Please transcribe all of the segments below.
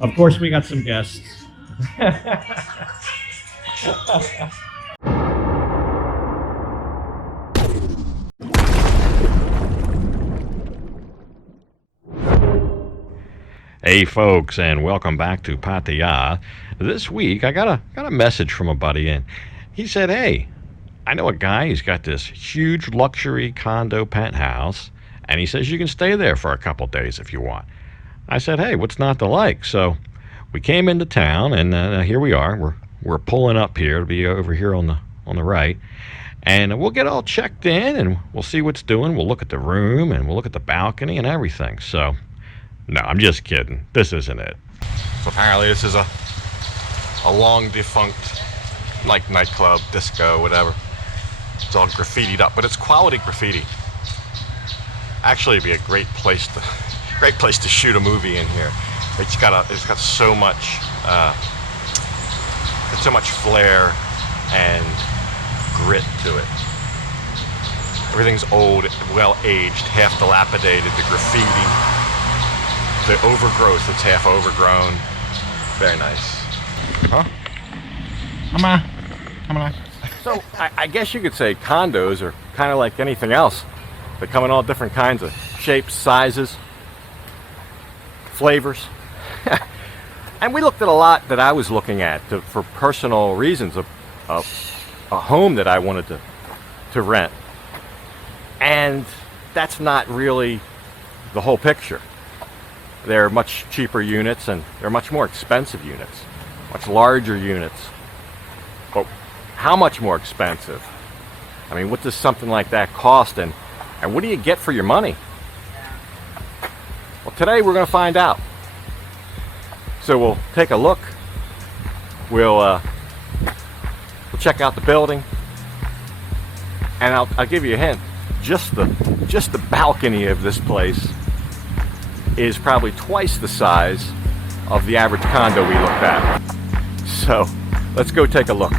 Of course, we got some guests. Hey folks, and welcome back to Pattaya. This week I got a message from a buddy, and he said, "Hey, I know a guy. He's got this huge luxury condo penthouse, and he says you can stay there for a couple days if you want." I said, "Hey, what's not to like?" So we came into town, and here we are. We're pulling up here. It'll be over here on the right, and we'll get all checked in, and we'll see what's doing. We'll look at the room, and we'll look at the balcony and everything. So. No, I'm just kidding. This isn't it. So apparently this is a long defunct like nightclub, disco, whatever. It's all graffitied up, but it's quality graffiti. Actually, it'd be a great place to shoot a movie in here. It's got so much flair and grit to it. Everything's old, well aged, half dilapidated. The graffiti. The overgrowth, it's half overgrown. Very nice. Huh? Come on. So I guess you could say condos are kind of like anything else. They come in all different kinds of shapes, sizes, flavors. And we looked at a lot that I was looking at for personal reasons of a home that I wanted to rent. And that's not really the whole picture. They're much cheaper units, and they're much more expensive units, much larger units. But how much more expensive? I mean, what does something like that cost, and what do you get for your money? Well, today we're going to find out. So we'll take a look. We'll check out the building, and I'll give you a hint. Just the balcony of this place is probably twice the size of the average condo we looked at. So let's go take a look.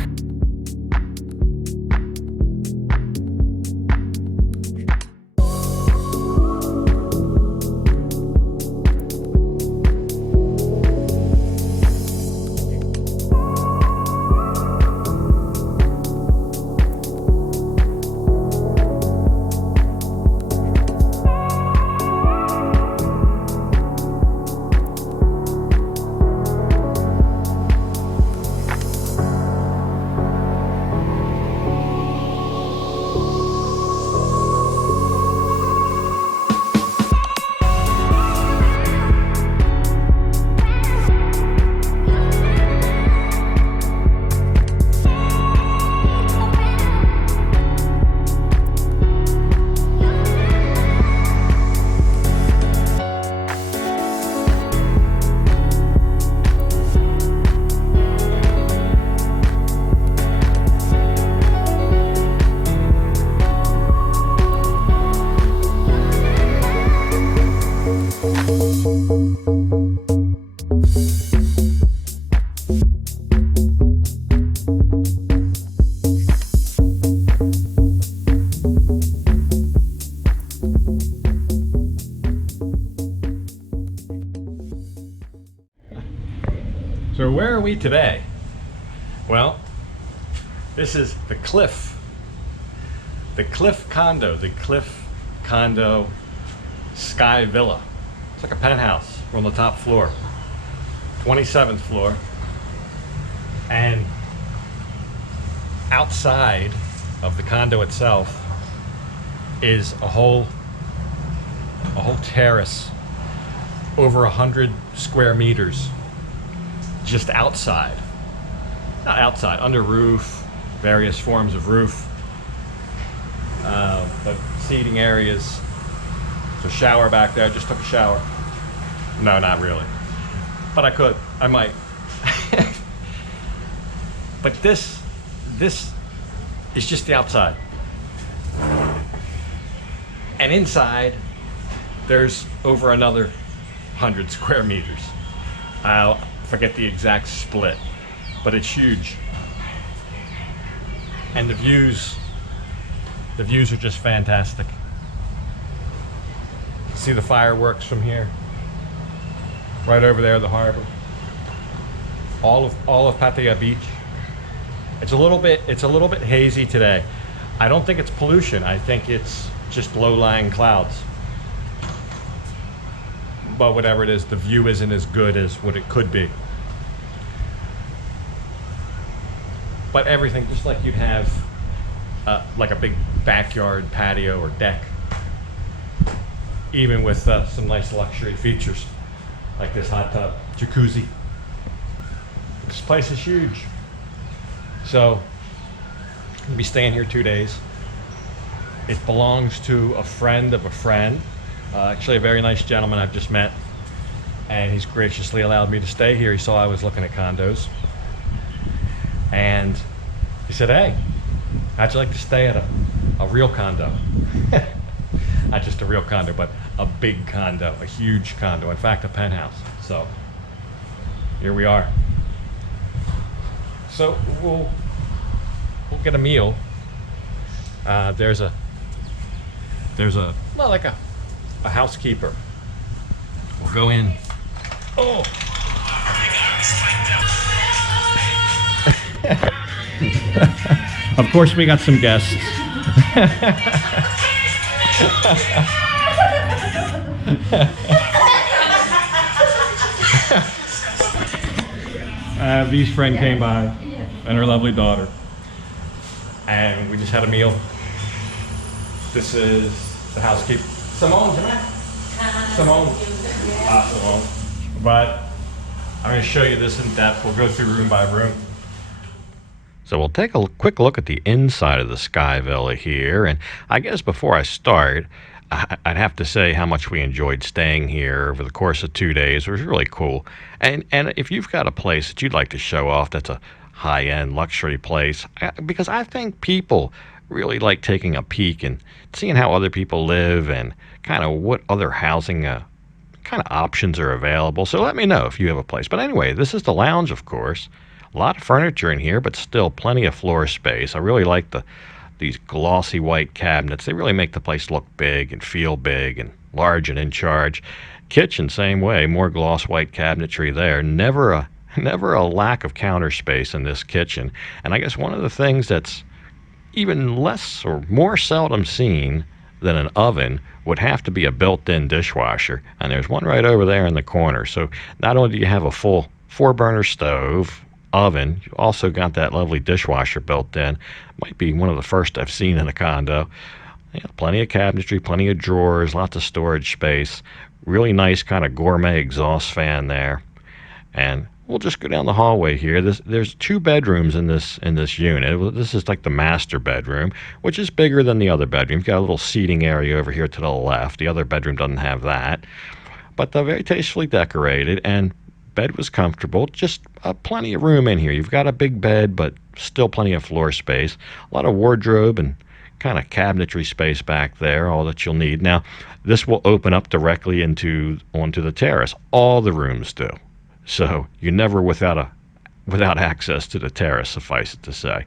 So where are we today? Well, this is the Cliff Condo, the Cliff Condo Sky Villa. It's like a penthouse. We're on the top floor, 27th floor, and outside of the condo itself is a whole terrace, over 100 square meters. Just outside, not outside, under roof, various forms of roof, but seating areas. There's a shower back there. I just took a shower. No, not really, but I might. But this is just the outside, and inside there's over another 100 square meters. I'll forget the exact split, but it's huge. And the views are just fantastic. See the fireworks from here. Right over there, the harbor. All of Pattaya Beach. It's a little bit hazy today. I don't think it's pollution. I think it's just low-lying clouds. But whatever it is, the view isn't as good as what it could be. But everything, just like you'd have like a big backyard patio or deck, even with some nice luxury features like this hot tub, jacuzzi. This place is huge. So I'll be staying here 2 days. It belongs to a friend of a friend, actually a very nice gentleman I've just met, and he's graciously allowed me to stay here. He saw I was looking at condos, and he said, hey, how'd you like to stay at a real condo? Not just a real condo, but a big condo, a huge condo, in fact, a penthouse. So here we are. So we'll get a meal. There's a well, like a housekeeper. We'll go in. Oh. Of course, we got some guests. V's friend came by and her lovely daughter, and we just had a meal. This is the housekeeper. Simone, Simone. Simone. But I'm going to show you this in depth. We'll go through room by room. So we'll take a quick look at the inside of the Sky Villa here, and I guess before I start, I'd have to say how much we enjoyed staying here over the course of 2 days. It was really cool. And if you've got a place that you'd like to show off that's a high-end luxury place, because I think people really like taking a peek and seeing how other people live and kind of what other housing kind of options are available. So let me know if you have a place. But anyway, this is the lounge, of course. A lot of furniture in here, but still plenty of floor space. I really like these glossy white cabinets. They really make the place look big and feel big and large and in charge. Kitchen, same way, more gloss white cabinetry there. Never a lack of counter space in this kitchen. And I guess one of the things that's even less or more seldom seen than an oven would have to be a built-in dishwasher. And there's one right over there in the corner. So not only do you have a full 4-burner stove, oven, you also got that lovely dishwasher built in. Might be one of the first I've seen in a condo. Yeah, plenty of cabinetry, plenty of drawers, lots of storage space. Really nice kind of gourmet exhaust fan there. And we'll just go down the hallway here. There's 2 bedrooms in this unit. This is like the master bedroom, which is bigger than the other bedroom. You've got a little seating area over here to the left. The other bedroom doesn't have that. But they're very tastefully decorated, and bed was comfortable. Just plenty of room in here. You've got a big bed, but still plenty of floor space. A lot of wardrobe and kind of cabinetry space back there, all that you'll need. Now, this will open up directly onto the terrace. All the rooms do. So you're never without access to the terrace, suffice it to say.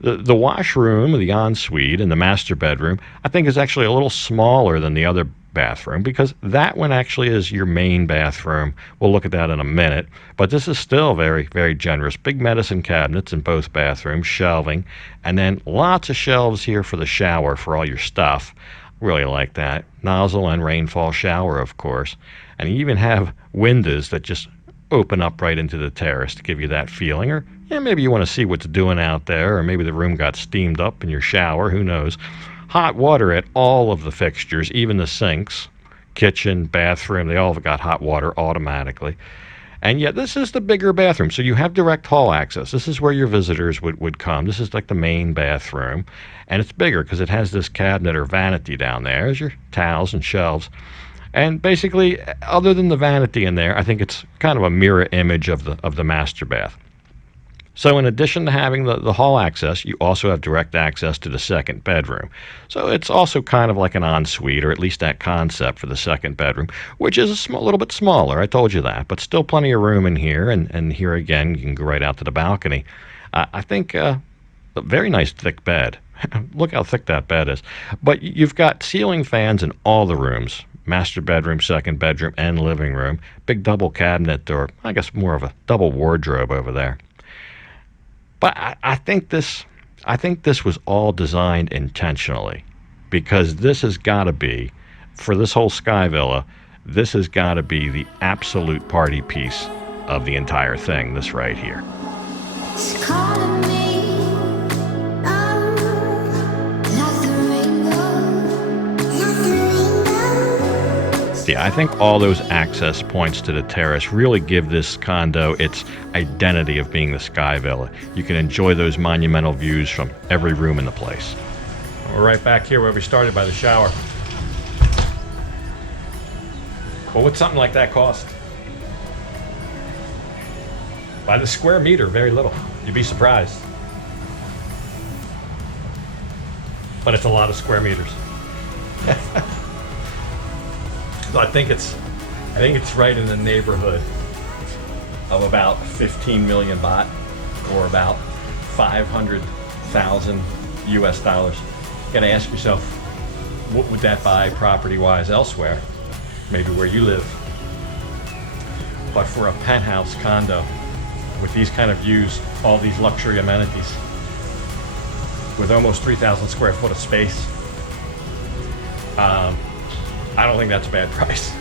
The washroom, the ensuite, and the master bedroom, I think is actually a little smaller than the other bathroom, because that one actually is your main bathroom. We'll look at that in a minute, but this is still very, very generous. Big medicine cabinets in both bathrooms, shelving, and then lots of shelves here for the shower for all your stuff. Really like that. Nozzle and rainfall shower, of course, and you even have windows that just open up right into the terrace to give you that feeling. Or maybe you want to see what's doing out there, or maybe the room got steamed up in your shower, who knows. Hot water at all of the fixtures, even the sinks, kitchen, bathroom, they all have got hot water automatically. And yet this is the bigger bathroom, so you have direct hall access. This is where your visitors would come. This is like the main bathroom, and it's bigger because it has this cabinet or vanity down there. There's your towels and shelves. And basically, other than the vanity in there, I think it's kind of a mirror image of the master bath. So in addition to having the hall access, you also have direct access to the second bedroom. So it's also kind of like an ensuite, or at least that concept for the second bedroom, which is a little bit smaller. I told you that, but still plenty of room in here. And here again, you can go right out to the balcony. I think a very nice thick bed. Look how thick that bed is. But you've got ceiling fans in all the rooms. master bedroom, second bedroom, and living room. Big double cabinet, or I guess more of a double wardrobe over there. But I think this was all designed intentionally, because this has got to be, for this whole Sky Villa, this has got to be the absolute party piece of the entire thing, this right here. Yeah, I think all those access points to the terrace really give this condo its identity of being the Sky Villa. You can enjoy those monumental views from every room in the place. We're right back here where we started, by the shower. Well, what's something like that cost? By the square meter, very little. You'd be surprised. But it's a lot of square meters. So I think it's right in the neighborhood of about 15 million baht, or about 500,000 US dollars. You gotta ask yourself, what would that buy property-wise elsewhere? Maybe where you live. But for a penthouse condo with these kind of views, all these luxury amenities, with almost 3,000 square foot of space, I don't think that's a bad price.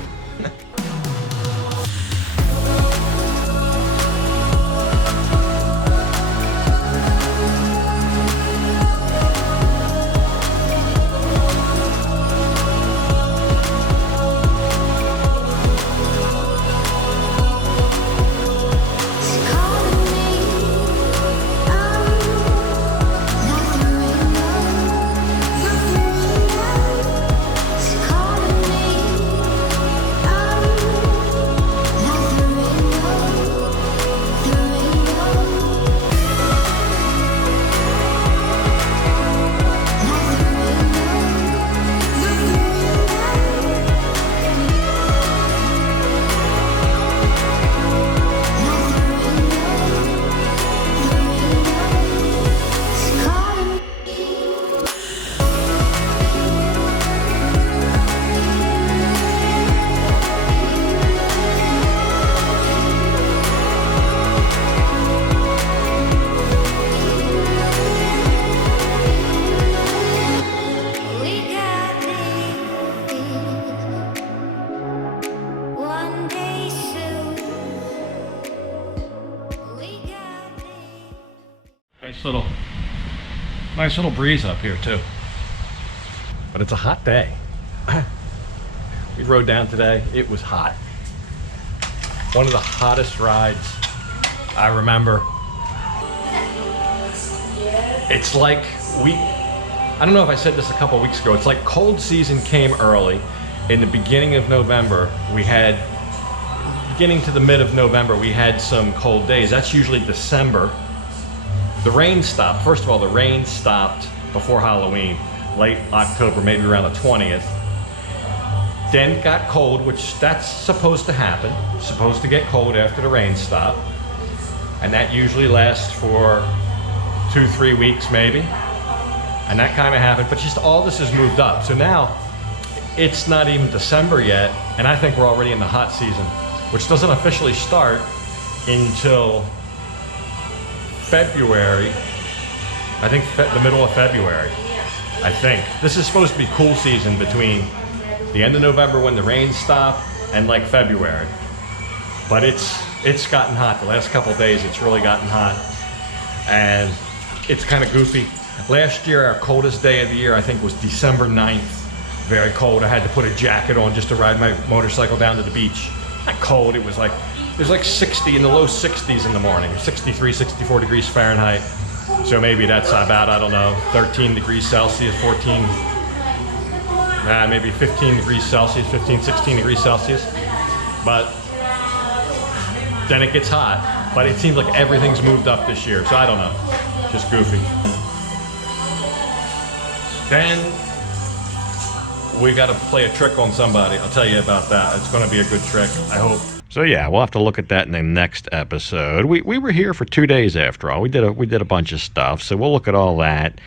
Nice little breeze up here too. But it's a hot day. We rode down today, it was hot. One of the hottest rides I remember. It's like I don't know if I said this a couple weeks ago, it's like cold season came early. In the beginning of November, beginning to the mid of November, we had some cold days. That's usually December. The rain stopped. First of all, the rain stopped before Halloween, late October, maybe around the 20th. Then it got cold, which that's supposed to happen. Supposed to get cold after the rain stopped. And that usually lasts for 2-3 weeks maybe. And that kind of happened, but just all this has moved up. So now it's not even December yet, and I think we're already in the hot season, which doesn't officially start until February. I think the middle of February. I think this is supposed to be cool season between the end of November when the rains stop and like February. But it's gotten hot. The last couple of days it's really gotten hot, and it's kind of goofy. Last year our coldest day of the year I think was December 9th. Very cold. I had to put a jacket on just to ride my motorcycle down to the beach. Not cold, it was like 60 in the low 60s in the morning, 63, 64 degrees Fahrenheit. So maybe that's about, I don't know, 13 degrees Celsius, 14, maybe 15 degrees Celsius, 15, 16 degrees Celsius. But then it gets hot. But it seems like everything's moved up this year, so I don't know. Just goofy. Then we got to play a trick on somebody. I'll tell you about that. It's going to be a good trick, I hope. So yeah, we'll have to look at that in the next episode. We were here for 2 days after all. We did a bunch of stuff, so we'll look at all that.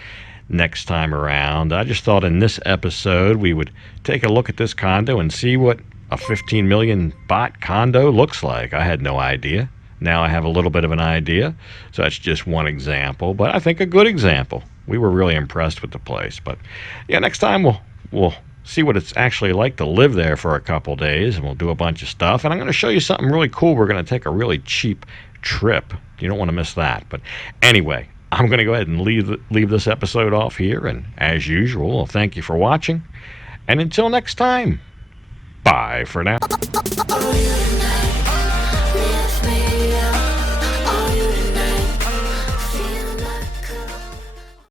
next time around. I just thought in this episode we would take a look at this condo and see what a 15 million baht condo looks like. I had no idea. Now I have a little bit of an idea. So that's just one example, but I think a good example. We were really impressed with the place. But yeah, next time we'll see what it's actually like to live there for a couple days, and we'll do a bunch of stuff. And I'm going to show you something really cool. We're going to take a really cheap trip. You don't want to miss that. But anyway, I'm going to go ahead and leave this episode off here. And as usual, thank you for watching. And until next time, bye for now.